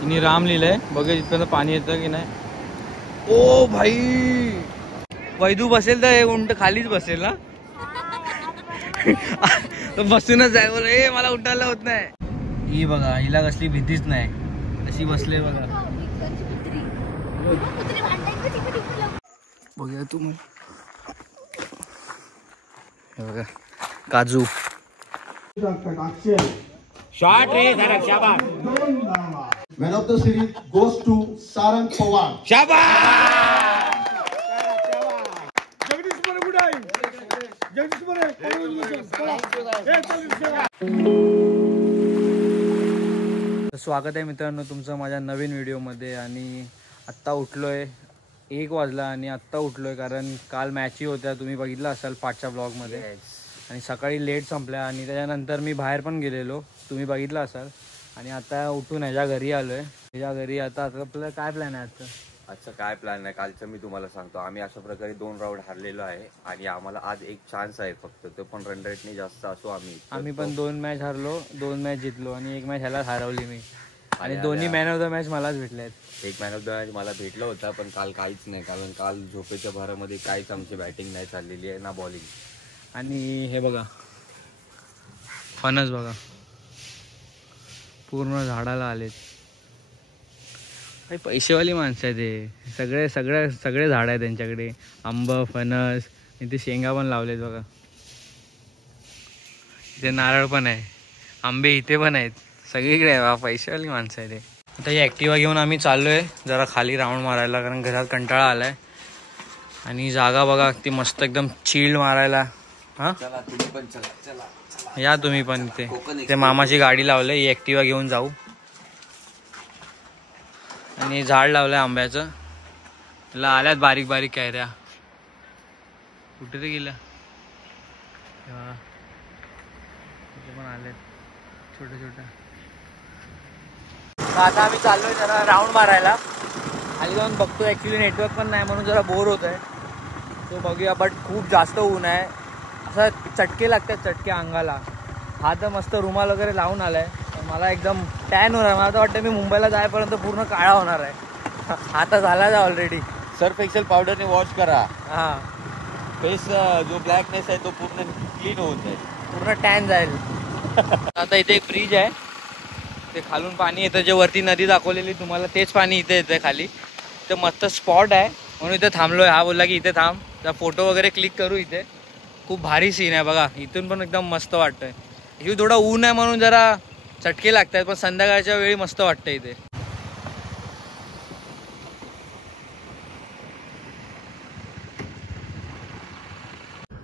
तिने राम लिहिलंय, बघा इथपर्यंत पाणी येतं की नाही। ओ भाई वैदू बसेल तर उंट खालीच बसेल ना। तो बसूनच आहे बोल, ए मला उठायला होत नाही। ही बघा, हिला कसली भीतीच नाही, कशी बसले बघा। बघूया तू बघा काजू शॉट रे सारंग, शाबाश। Man of the series goes to Sarang Pawar. शाबाश। स्वागत आहे मित्रांनो तुमचं माझ्या नवीन व्हिडिओमध्ये। आणि आत्ता उठलोय, 1 वाजला आणि आत्ता उठलोय कारण काल मॅचही होत्या, तुम्ही बघितलं असाल पाठच्या ब्लॉगमध्ये। आणि सकाळी लेट संपल्या आणि त्याच्यानंतर मी बाहेर पण गेलेलो, तुम्ही बघितलं असाल। आणि आता उठून ह्याच्या घरी आलोय, ह्याच्या घरी आता आपलं काय प्लॅन आहे आजचं? आजचं काय प्लॅन आहे कालचं मी तुम्हाला सांगतो। आम्ही अशा प्रकारे 2 राऊंड हारलेलो आहे आणि आम्हाला आज एक चान्स आहे फक्त, तो पण रन रेटने जास्त असो। आम्ही पण 2 मॅच हारलो, 2 मॅच जितलो आणि 1 मॅच ह्याला हरवली मी। आणि दोन्ही मॅन ऑफ द मॅच मलाच भेटले आहेत। एक मॅन ऑफ द मॅच मला भेटला होता, पण काल काहीच नाही, कारण काल झोपेच्या भरामध्ये काहीच आमची बॅटिंग नाही चाललेली आहे ना बॉलिंग। आणि हे बघा फणस बघा, पूर्ण झाडाला आलेत। काही पैसेवाली माणसं आहेत ते, सगळे झाड आहेत त्यांच्याकडे, आंब, फणस, इथे शेंगा पण लावलेत बघा, इथे नारळ पण आहे, आंबे इथे पण आहेत, सगळीकडे आहे। पैसेवाली माणसं आहे ते। आता ही ॲक्टिवा घेऊन आम्ही चाललोय जरा खाली राऊंड मारायला, कारण घरात कंटाळा आलाय। आणि जागा बघा ती मस्त एकदम चिल्ड मारायला। हा चला तुम्ही पण चला या तुम्ही पण, इथे ते मामाची गाडी लावलंय, ही ॲक्टिवा घेऊन जाऊ। आणि झाड लावलंय आंब्याचं, त्याला आल्यात बारीक बारीक कैऱ्या, कुठे ते गेल्या तिथे पण आल्यात छोट्या छोट्या। आता आम्ही चाललोय जरा राऊंड मारायला, खाली जाऊन बघतो। ॲक्च्युली नेटवर्क पण नाही म्हणून जरा बोर होत आहे, तो बघूया। बट खूप जास्त ऊन आहे, असं चटके लागतात, चटके अंगाला। हा तर मस्त रुमाल वगैरे लावून आलाय, मला एकदम टॅन होणार, मला तर वाटतं मी मुंबईला जायपर्यंत पूर्ण काळा होणार आहे। आता झालाच ऑलरेडी। सर्फ एक्सेल पावडरने वॉश करा, हां फेस जो ब्लॅकनेस आहे तो पूर्ण क्लीन होऊन जाईल, पूर्ण टॅन जाईल। आता इथे एक ब्रिज आहे, ते खालून पाणी येतं, जे वरती नदी दाखवलेली तुम्हाला तेच पाणी इथे येतं खाली। तर मस्त स्पॉट आहे म्हणून इथे थांबलोय। हा बोलला की इथे थांब, त्या फोटो वगैरे क्लिक करू इथे। खूप भारी सीन आहे बघा, इथून पण एकदम मस्त वाटतंय। इथे थोडा ऊन आहे म्हणून जरा चटके लागतात, पण संध्याकाळच्या वेळी मस्त वाटतं इथे।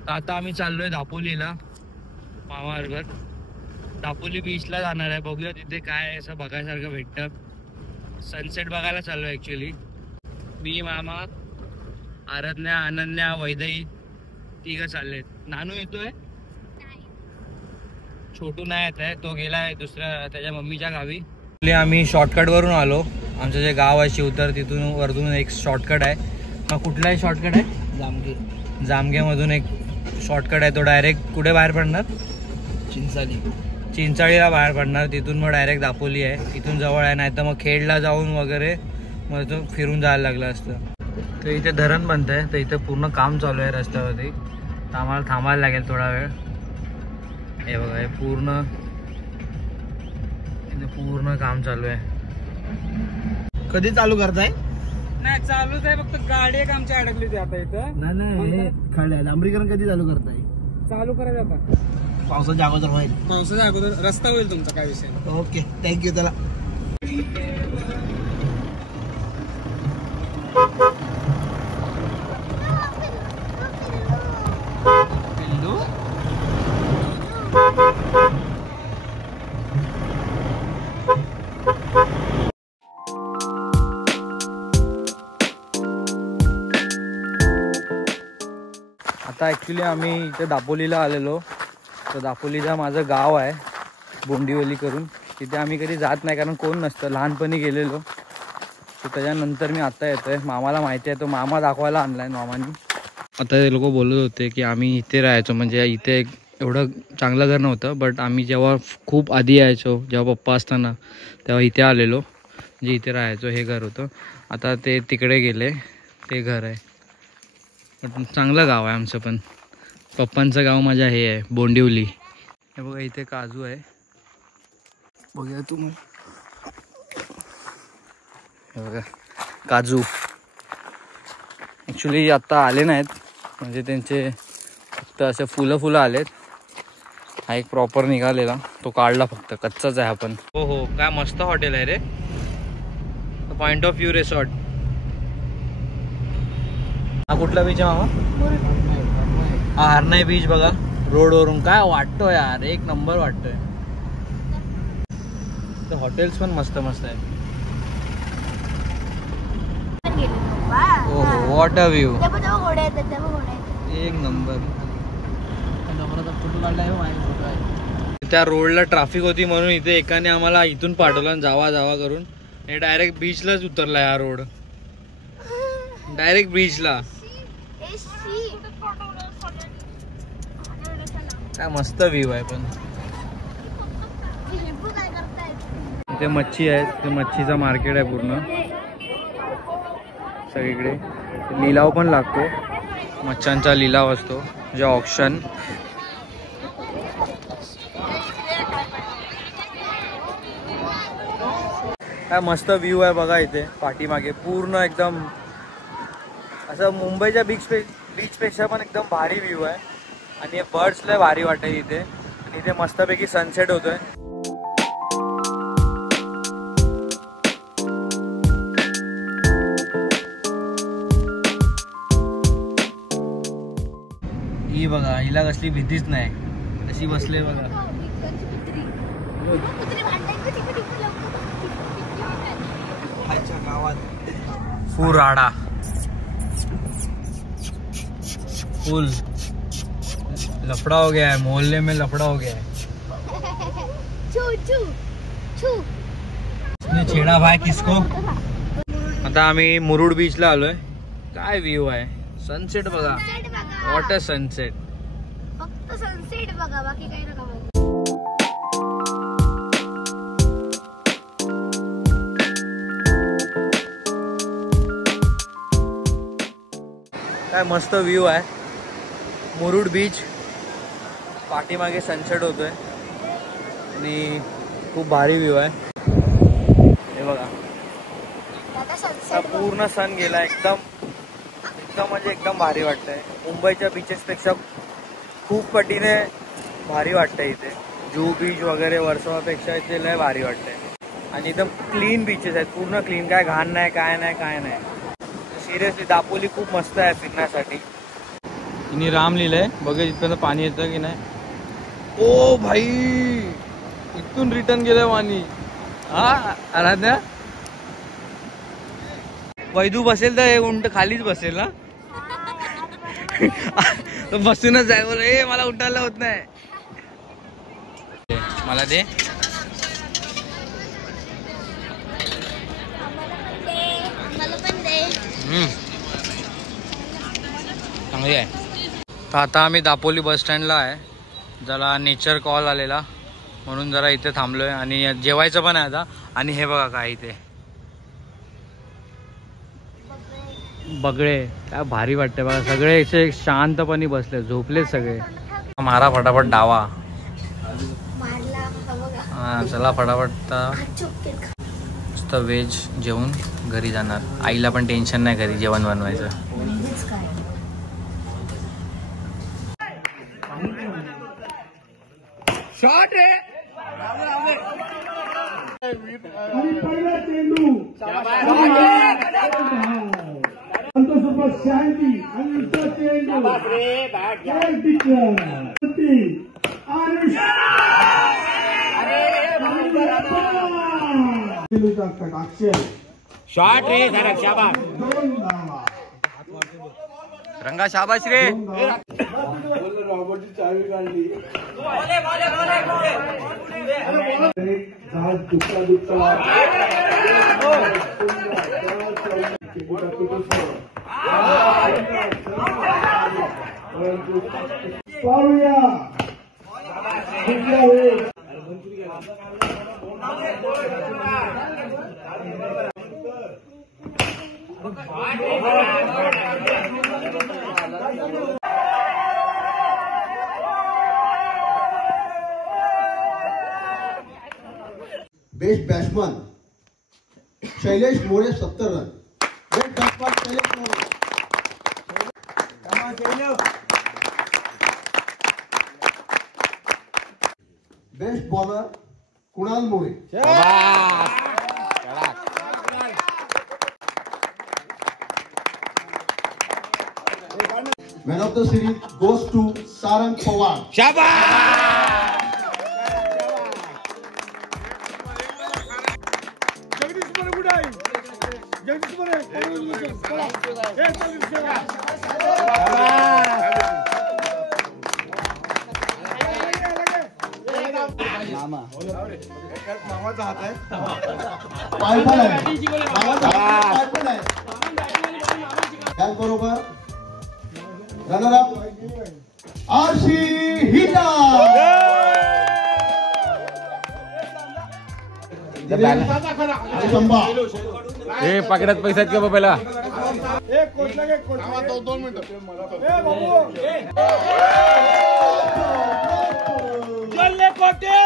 आता आम्ही चाललोय दापोलीला, मामाबरोबर दापोली बीचला जाणार आहे। बघूया तिथे काय असं बघायसारखं भेटतं, सनसेट बघायला चाललोय ॲक्च्युली। मी, मामा, आराधन्या, अनन्या, वैदई तिघं चाललेत। नानू येतोय, छोटू नाही येत आहे, तो गेलाय दुसऱ्या त्याच्या मम्मीच्या गावी। आम्ही शॉर्टकट वरून आलो, आमचं जे गाव आहे शिवतर तिथून वरतून एक शॉर्टकट आहे। मग कुठलाही शॉर्टकट आहे, जामगेमधून एक शॉर्टकट आहे, तो डायरेक्ट कुठे बाहेर पडणार, चिंचाळीला बाहेर पडणार, तिथून मग डायरेक्ट दापोली आहे, इथून जवळ आहे। नाही तर मग खेडला जाऊन वगैरे मग तो फिरून जायला लागलं असतं। तर इथे धरण बनत आहे, तर इथे पूर्ण काम चालू आहे रस्त्यावरती, तर आम्हाला थांबायला लागेल थोडा वेळ। हे बघा, हे पूर्ण इथे पूर्ण काम चालू आहे। कधी चालू करताय? नाही चालूच आहे, फक्त गाडी एक आमची अडकली होती आता इथं। नाही खड्या डांबरीकरण कधी चालू करताय? चालू करायचं आता, पावसाच्या अगोदर होईल, पावसाच्या अगोदर रस्ता होईल तुमचा, काय विषय नाही। Okay thank you. चला आता ॲक्च्युली आम्ही इथे दापोलीला आलेलो, तर दापोलीचा माझं गाव आहे बोंडिवली करून, तिथे आम्ही कधी जात नाही कारण कोण नसतं, लहानपणी गेलेलो। तर त्याच्यानंतर मी आत्ता येतो आहे, मामाला माहिती आहे, तो मामा दाखवायला आणला आहे मामानी। आता ते लोक बोलत होते की आम्ही इथे राहायचो, म्हणजे इथे एवढं चांगलं घर नव्हतं, बट आम्ही जेव्हा खूप आधी यायचो, जेव्हा पप्पा असताना तेव्हा इथे आलेलो। जे इथे राहायचो हे घर होतं. आता ते तिकडे गेले, ते घर आहे. पण चांगलं गाव आहे आमचं. पण पप्पांचं गाव माझ्या हे आहे बोंडिवली. हे बघा इथे काजू आहे, बघा तुम्ही. हे बघा काजू ॲक्च्युली आत्ता आले नाहीत, म्हणजे त्यांचे फक्त असे फुलं आलेत. हा एक प्रॉपर निघालेला, तो काढला फक्त, कच्चाच आहे हा पण. हो हो, काय मस्त हॉटेल आहे रे, पॉइंट ऑफ व्ह्यू रिसॉर्ट. हा कुठला बीच आहे मामा? हा हरनाई बीच बघा रोडवरून. काय वाटतोय यार, एक नंबर वाटतोय. हॉटेल्स पण मस्त मस्त आहे. ओहो व्हॉट अ व्ह्यू, एक नंबर. त्या रोडला ट्रॅफिक होती म्हणून इथे एकाने आम्हाला इथून पाठवलं जावा करून. हे डायरेक्ट बीचलाच उतरला हा रोड, डायरेक्ट बीचला. काय मस्त व्ह्यू आहे. पण इथे मच्छी आहे, ते मच्छीचा मार्केट आहे पूर्ण सगळीकडे. लिलाव पण लागतो, मच्छ्यांचा लिलाव असतो, जे ऑक्शन. काय मस्त व्ह्यू आहे बघा इथे पाठीमागे, पूर्ण एकदम असं मुंबईच्या बीचपेक्षा पण एकदम भारी व्ह्यू आहे. आणि हे बर्ड्स लय भारी वाटते इथे. आणि इथे मस्तपैकी सनसेट होतोय. ही बघा, हिला कसली भीतीच नाही, कशी बसले बघा. फुराडा फुल लफड़ा हो गया है, मोहल्ले में लफड़ा हो गया है. इसने छेड़ा भाई किसको. आता आम्ही मुरुड बीचला आलोय. काय व्ह्यू आहे, सनसेट बघा, व्हॉट अ सनसेट. फक्त सनसेट बघा, बाकी काही नका बघू. काय मस्त व्ह्यू आहे, मुरुड बीच. पाठीमागे सनसेट होतोय आणि खूप भारी व्ह्यू आहे. हे बघा पूर्ण सन गेला, एकदम म्हणजे एकदम भारी वाटतंय. मुंबईच्या बीचेस पेक्षा खूप पटीने भारी वाटतंय इथे. जुहू बीच वगैरे वर्सोवापेक्षा इथे लय भारी वाटतंय. आणि एकदम क्लीन बीचेस आहेत, पूर्ण क्लीन, काय घाण नाही, काय नाही. सिरियसली दापोली खूप मस्त आहे फिरण्यासाठी. तिने राम लिहिलंय, बघा इथपर्यंत पाणी येतं की नाही. ओ भाई, इथून रिटर्न गेलंय पाणी. हा आराध्या, वैदू बसेल तर उंट खालीच बसेल ना. तो बसूनच जाय बोल, ए मला उठायला होत नाही. मला दे. चांगली आहे. तर आता आम्ही दापोली बस स्टँडला आहे. जरा नेचर कॉल आलेला म्हणून जरा इथे थांबलोय. आणि जेवायचं पण आहे आता. आणि हे बघा काय इथे बगळे, काय भारी वाटते बघा. सगळे असे शांतपणे बसले, झोपले सगळे. मारा फटाफट डावा. हा चला फटाफट. मस्त व्हेज जेवून घरी जाणार. आईला पण टेन्शन नाही घरी जेवण बनवायचं. शॉट रे. शांती शॉट रे शाबाश. रंगा शाबाश रे. चावी काढली. पाहूया best batsman Shailesh More 70 run. Best batsman Shailesh More. Best bowler Kunal More. Man of the series goes to Sarang Pawar. मामाचा हात आहे. पायपल आहे. मामाचा पायपल आहे. त्याचबरोबर रनरअप आरसी हिना. संभा हे पकड्यात पैसा आहेत का बाबाला? कोटे